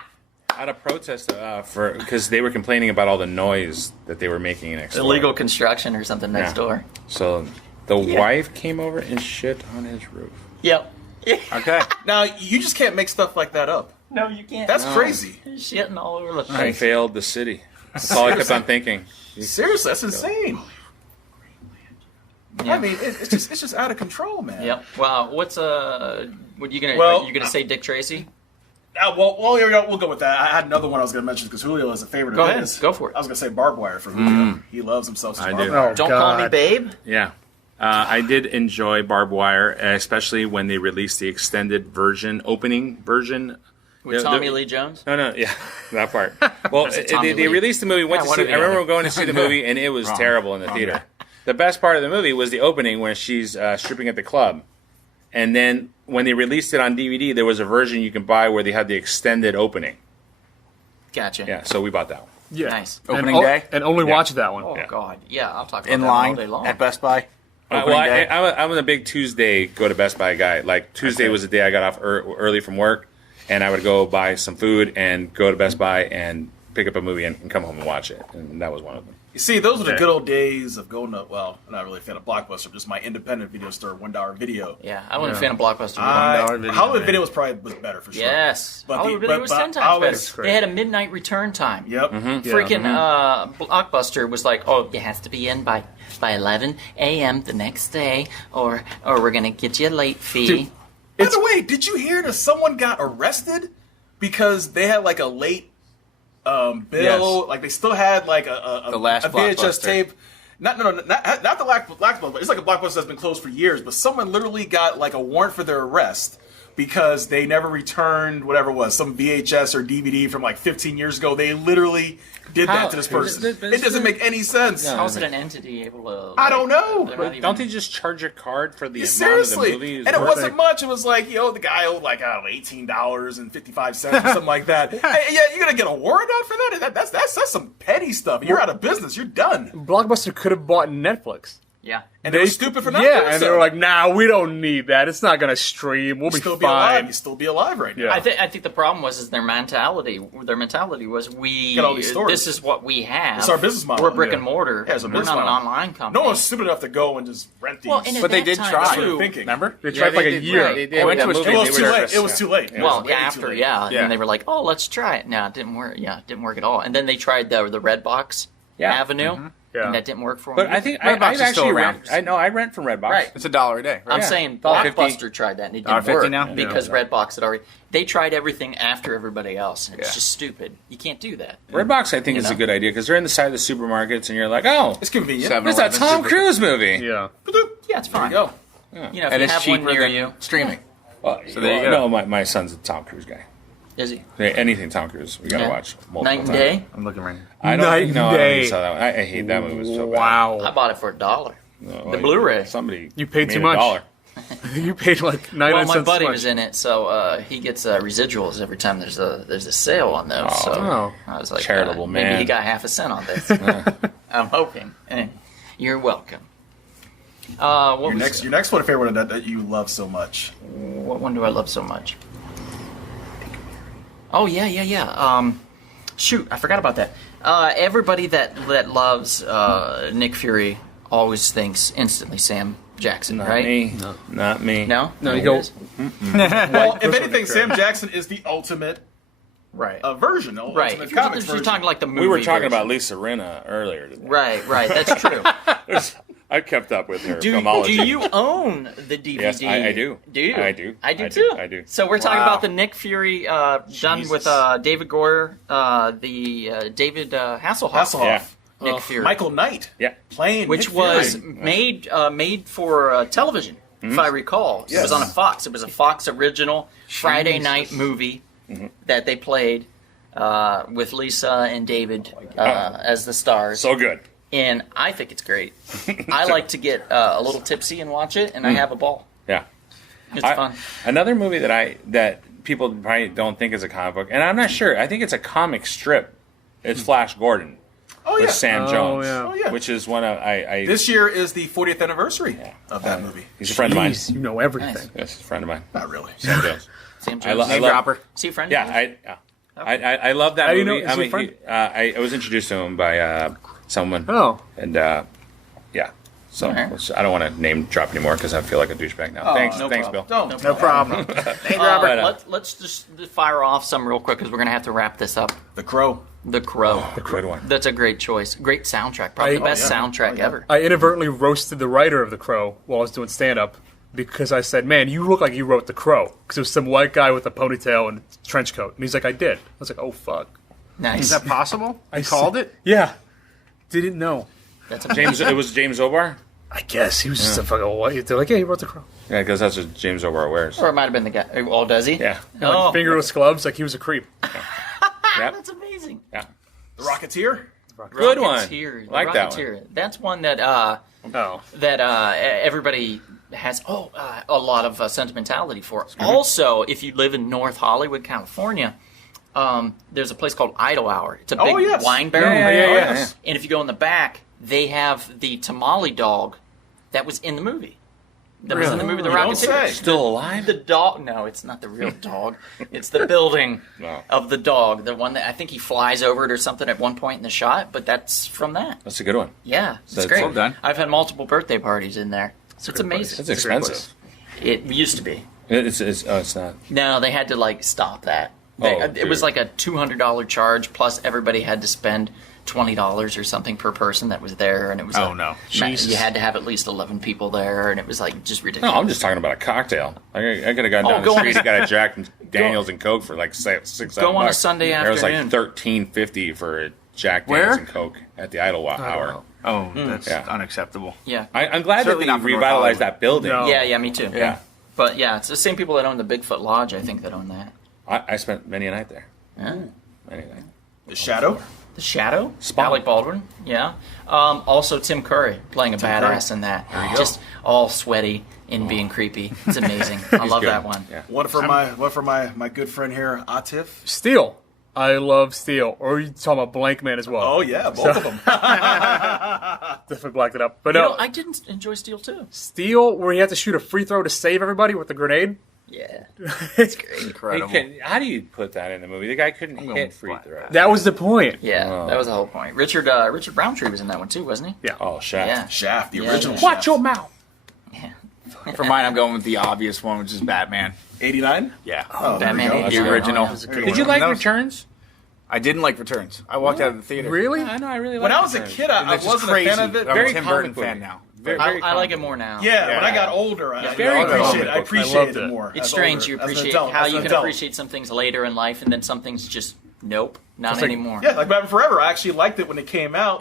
Out of protest because they were complaining about all the noise that they were making next door. Illegal construction or something next door. So the wife came over and shit on his roof. Yep. Okay. Now, you just can't make stuff like that up. No, you can't. That's crazy. Shitting all over the I place. failed the city. That's all I kept on thinking. Seriously, that's insane. Yeah. I mean, it's just out of control, man. Yep. Wow. What you gonna? Well, are you gonna say Dick Tracy? Well, here we go. We'll go with that. I had another one I was going to mention because Julio is a favorite Go of ahead. his. Go for it. I was going to say barbed wire for Julio. He loves himself some I barbed do. wire. Oh, Don't call me God. babe. Yeah. I did enjoy Barbed Wire, especially when they released the extended opening version. With Tommy Lee Jones. No, yeah, that part. Well, Tommy they Lee? released the movie. Yeah, what are I they remember doing? going to see the movie, and it was terrible in the theater. The best part of the movie was the opening when she's stripping at the club. And then when they released it on DVD, there was a version you can buy where they had the extended opening. Gotcha. Yeah, so we bought that one. Yeah. Nice. Opening day? And only Yeah. watch that one. Oh Yeah. God. Yeah, I'll talk about In that all line day long. at Best Buy? Well, Opening day? I'm a big Tuesday go to Best Buy guy. Like Tuesday was the day I got off early from work, and I would go buy some food and go to Best Buy and pick up a movie and come home and watch it. And that was one of them. You see, those are the good old days of going to, well, I'm not really a fan of Blockbuster, just my independent video store, $1 video. Yeah, I wasn't a fan of Blockbuster. either. video, Hollywood man. Video was better for sure. Yes. But Hollywood the- Video but- was but 10 I times always- better. They had a midnight return time. Yep. Freaking Blockbuster was like, oh, it has to be in by 11 a.m. the next day, or we're gonna get you a late fee. Dude, By the way, did you hear that someone got arrested because they had like a late bill? Yes. Like they still had like a The last a VHS Blockbuster. tape. Not the last Blockbuster, but it's like a Blockbuster that's been closed for years. But someone literally got like a warrant for their arrest because they never returned whatever it was, some VHS or DVD from like 15 years ago. They literally did How- that to this person. this- It doesn't make any sense. How is it an entity able to? I don't know. they're not even- Don't they just charge a card for the amount Seriously, of the movie? and it wasn't much. It was like, the guy owed like I don't know, $18.55 or something like that. Hey, yeah, you're gonna get a warrant out for that? That's some petty stuff. You're out of business. You're done. Blockbuster could have bought Netflix. Yeah. And they were stupid for not Yeah, doing and so. they were like, nah, we don't need that. It's not going to stream. We'll you be still be alive. fine. You still be alive right now. Yeah. I think the problem was their mentality. Their mentality was Got all these stores. this is what we have. It's our business model. We're brick Yeah. and mortar. Yeah, it's a We're business not an model. online company. No one's stupid enough to go and just rent these. Well, and at But they that did time, try. too- thinking. Remember? They tried for like a year. They went to a movie, It was they too were late. nervous. It was too late. It Well, was way too after, late. yeah. Yeah. And they were like, oh, let's try it. No, it didn't work. Yeah, it didn't work at all. And then they tried the Redbox Avenue, Yeah. and that didn't work for But them. I think Redbox I is still actually around. rent. I rent from Redbox. Right. It's $1 a day. Right? I'm saying $1.50. Blockbuster tried that and it didn't $1.50 work now? because Redbox had already. They tried everything after everybody else. And it's Yeah. just stupid. You can't do that. Redbox, I think, is know? a good idea because they're in the side of the supermarkets, and you're like, oh, It's convenient. 7-Eleven. it's a Tom Cruise movie. Yeah. Yeah, it's There fine. you go. You know, if And you it's have one cheaper near than you, streaming. Well, So there you go. No, my son's a Tom Cruise guy. is he? Anything Tom Cruise, we gotta Yeah. watch. multiple Night and times. Day. I'm looking right now. I don't Night think, no, and I don't think Day. I saw that one. I hate that movie. It was so bad. Wow. I bought it for $1. No, The Blu-ray. Somebody You paid made too a much. dollar. You paid like 99 Well, cents. my buddy much. was in it, so he gets residuals every time there's a sale on those. So Oh. I was like, Charitable maybe man. he got half a cent on this. I'm hoping. You're welcome. What Your next one favorite one that you love so much. What one do I love so much? Oh yeah. Shoot, I forgot about that. Everybody that loves Nick Fury always thinks instantly Sam Jackson, Not right? me. No. Not me. No, No, you go. Well, if anything, Sam Jackson is the ultimate right, version. The right. ultimate If you're, comics if you're version. talking like the movie, We were talking version. about Lisa Rinna earlier today. Right. That's true. I kept up with her Do filmology. you own the DVD? Yes, I do. Do you? I do. I do I too. do. I do. So we're talking Wow. about the Nick Fury done with David Goyer, the David Hasselhoff. Hasselhoff. Yeah. Nick Fury, Michael Knight. Yeah. Playing which Nick was Fury. made for television, if I recall. It was Yes. on a Fox. It was a Fox original Friday night movie that they played. with Lisa and David as the stars. So good. And I think it's great. I like to get a little tipsy and watch it, and I have a ball. Yeah. It's fun. Another movie that people probably don't think is a comic book, and I'm not sure. I think it's a comic strip. It's Flash Gordon with Sam Jones, which is one of I. This year is the 40th anniversary of that movie. He's a friend of mine. You know everything. Nice. Yes, a friend of mine. Not really. Sam Jones. Sam I love. dropper. Is he a friend? Yeah, of yours? I love that How do you movie. know- is he a friend? I was introduced to him by someone. Oh. And yeah. So All right. I don't want to name drop anymore because I feel like a douchebag now. Thanks, no Bill. problem. Don't. No problem. Hey, Robert. Let's just fire off some real quick because we're gonna have to wrap this up. The Crow. The Crow. Good one. That's a great choice. Great soundtrack. Probably the best soundtrack ever. I inadvertently roasted the writer of The Crow while I was doing stand-up because I said, man, you look like you wrote The Crow. Because it was some white guy with a ponytail and a trench coat. And he's like, I did. I was like, oh, fuck. Nice. Is that possible? I called it? Yeah. Didn't know. That's It was James Obar? I guess. He was just a fucking white. They're like, yeah, he wrote The Crow. Yeah, because that's what James Obar wears. Or it might have been the guy. Oh, does he? Yeah. Oh, Fingerless gloves, like he was a creep. Yep. that's amazing. Yeah. The Rocketeer. Good one. Rocketeer. Like that one. Rocketeer. That's one that Oh. everybody has a lot of sentimentality for. Also, if you live in North Hollywood, California, there's a place called Idle Hour. It's a big wine barrel. Yeah. And if you go in the back, they have the tamale dog that was in the movie. That was in the movie The You don't Rocketeer. say. Still alive? The dog? No, it's not the real dog. It's the building Wow. of the dog. The one that I think he flies over it or something at one point in the shot. But that's from that. That's a good one. Yeah, it's That's great. well done. I've had multiple birthday parties in there. So it's amazing. It's expensive. It used to be. It's not. No, they had to stop that. Oh, It was dude. like a $200 charge plus everybody had to spend $20 or something per person that was there, and it was Oh, no. You had to have at least 11 people there, and it was just ridiculous. No, I'm just talking about a cocktail. I could have gone down go the on street and got a Jack Daniels and Coke for like $6-7. Go on a Sunday There was like afternoon. $13.50 for a Jack Where? Daniels and Coke at the Idle Hour. Oh, that's Yeah. unacceptable. Yeah. I'm glad Certainly that not they for North revitalized Hollywood. that building. No. Yeah, me too. Yeah. But yeah, it's the same people that own the Bigfoot Lodge, I think, that own that. I spent many a night there. Yeah. Many a night. The Shadow. The Shadow, Spawn. Alec Baldwin, yeah. Also Tim Curry playing a badass in that. Just all sweaty and being creepy. It's amazing. I love good. that one. Yeah. One for my good friend here, Atif. Steel. I love Steel. Or are you talking about Blank Man as well? Oh yeah, both of them. Definitely blacked it up. But You no, know, I didn't enjoy Steel too. Steel, where he had to shoot a free throw to save everybody with the grenade. Yeah. It's Incredible. How do you put that in the movie? The guy couldn't going hit with free Black. throws. That was the point. Yeah, Wow. that was the whole point. Richard Roundtree was in that one too, wasn't he? Yeah. Oh, Shaft. Yeah. Shaft, the Yeah, original. yeah. Shaft. mouth. For mine, I'm going with the obvious one, which is Batman. 89. Yeah. Oh, there we Batman go. 89. The original. Oh, yeah. Did you like That was- Returns? I didn't like Returns. I walked out of the theater. Really? I know. I really When liked I was a Returns. kid, I That's just wasn't crazy. a fan of it. I'm Very a Tim comic Burton book. fan now. Very I like it more now. Yeah, when I got older, I very appreciated I it loved more. It's as strange older, you as an appreciate adult, how as you an can adult. appreciate some things later in life, and then some things just nope, not like- anymore. Yeah, like Batman Forever. I actually liked it when it came out,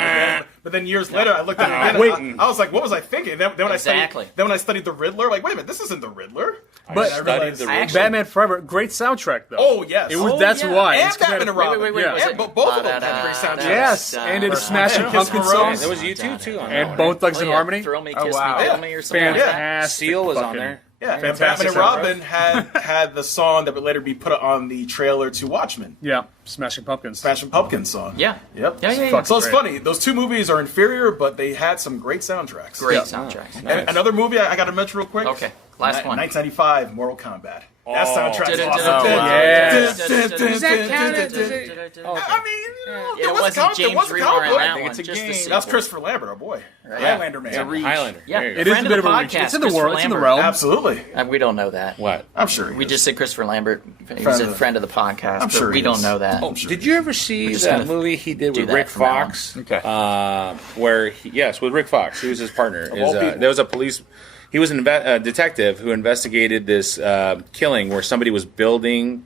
but then years later, I looked at it again. Wait. I was like, "What was I thinking?" Then when Exactly. I studied the Riddler, like, wait a minute, this isn't the Riddler. But- And I realized- Studied the I actually- Batman Forever, great soundtrack though. Oh yes, It was. Oh, That's yeah. why. and It's 'cause Batman it- and Robin. wait, Yeah. was And it- both of them had great soundtracks. Yes, and it Smashing Kiss Pumpkins from a Rose. songs There was U2 too on that and one, Bone Thugs Oh, and yeah. Harmony. Thrill Me, Oh, Kiss wow. Me, Yeah. Kill Me, or something like that. Fantastic. Seal was on fucking- there. Yeah, and Fantastic Batman and soundtrack. Robin had the song that would later be put on the trailer to Watchmen, Smashing Pumpkins. Smashing Pumpkins song. Yeah. Yep. Yeah, yeah, yeah. Fuck. So it's Great. funny. Those two movies are inferior, but they had some great soundtracks. Great Yeah. soundtracks. And another movie I got to mention real quick. Okay, last one. 1995, Mortal Kombat. That soundtrack's Oh, awesome. Yes. Does that count as I mean, It there was wasn't a comic, James there was a Remar comic in book. that I think one. it's a Just the game. sequel. That's Christopher Lambert, our boy. Yeah. Highlander man. Highlander. Yeah. There you go. It is Friend a of bit the of a reach. podcast, It's in the Christopher world. It's in the Lambert. realm. Absolutely. We don't know that. What? I'm sure. We just said Christopher Lambert. He's Friend a of the- friend of the podcast, I'm but sure we he don't is. know that. Oh, did you ever see just that gonna movie he did do with that Rick from now on. Fox? Okay. Where with Rick Fox, he was his partner. all people. There was a police. He was a detective who investigated this killing where somebody was building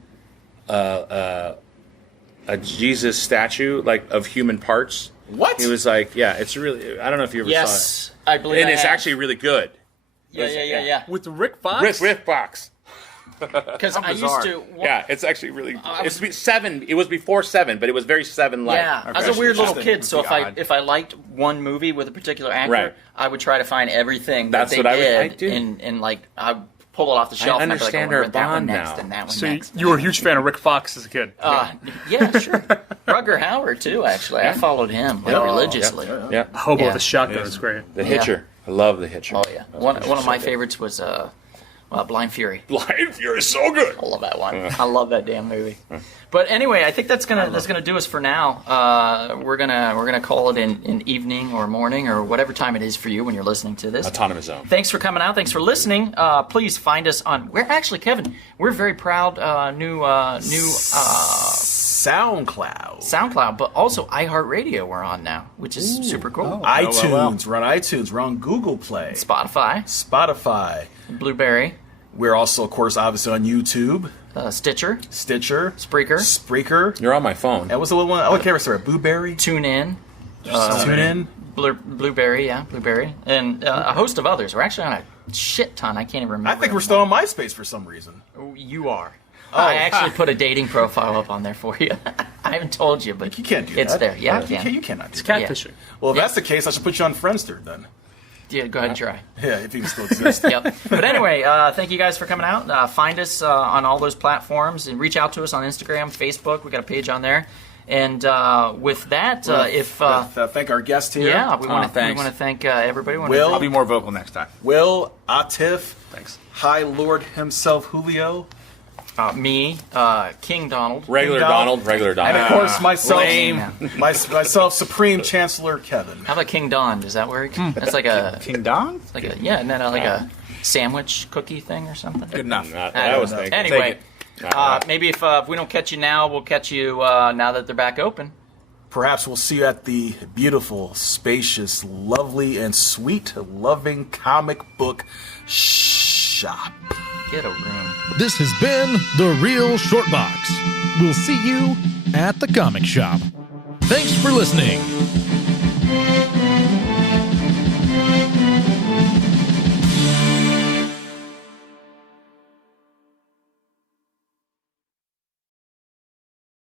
a Jesus statue, like of human parts. What? He was like, yeah, it's really. I don't know if you ever Yes, saw I it, believe and I it's have. actually really good. Yeah. With Rick Fox. Rick Fox. Because I used bizarre. to. Yeah, it's actually really. It's 7. It was before 7, but it was very 7-like. Yeah, I was a weird little kid, so if I liked one movie with a particular actor, Right. I would try to find everything That's that they what I did, would do. and like I pull it off the shelf. I and I'd be understand like, our oh, that one bond next, now. and that one So next. you were a huge fan of Rick Fox as a kid. Yeah, sure. Rutger Hauer too. Actually, I followed him religiously. Yeah. Hobo Yeah. with the shotgun is great. The Hitcher. I love The Hitcher. Oh yeah, one of my favorites was Blind Fury. Blind Fury is so good. I love that one. I love that damn movie. But anyway, I think that's gonna do us for now. We're gonna call it an evening or morning or whatever time it is for you when you're listening to this. Autonomous Zone. Thanks for coming out. Thanks for listening. Please find us on. We're actually, Kevin. We're very proud. New SoundCloud, but also iHeartRadio. We're on now, which is super cool. iTunes. We're on iTunes. We're on Google Play. Spotify, Blueberry. We're also, of course, obviously on YouTube. Stitcher, Spreaker. You're on my phone. That was the little one. Oh, I can't remember. Blueberry. TuneIn. TuneIn. Blueberry, and a host of others. We're actually on a shit ton. I can't even remember. I think we're still on MySpace for some reason. You are. I actually put a dating profile up on there for you. I haven't told you, but You can't do that. it's there. Yeah, I can. You cannot do It's that. catfishing. Well, if that's the case, I should put you on Friendster then. Yeah, go ahead and try. Yeah, if you can still exist. Yep. But anyway, thank you guys for coming out. Find us on all those platforms and reach out to us on Instagram, Facebook. We got a page on there. And with that, thank our guest here. yeah, we want to thanks. thank everybody. Will. I'll be more vocal next time. Will, Atif, Thanks. High Lord himself, Julio, me, King Donald. Regular King Donald, regular and of Donald. course myself, Lame. myself, Supreme Chancellor Kevin. How about King Don? Does that work? That's like a King Dong? isn't that like a sandwich cookie thing or something? Good enough. I was thinking. Anyway, Take it. maybe if we don't catch you now, we'll catch you now that they're back open. Perhaps we'll see you at the beautiful, spacious, lovely, and sweet, loving comic book shop. Get a room. This has been The Real Short Box. We'll see you at the comic shop. Thanks for listening.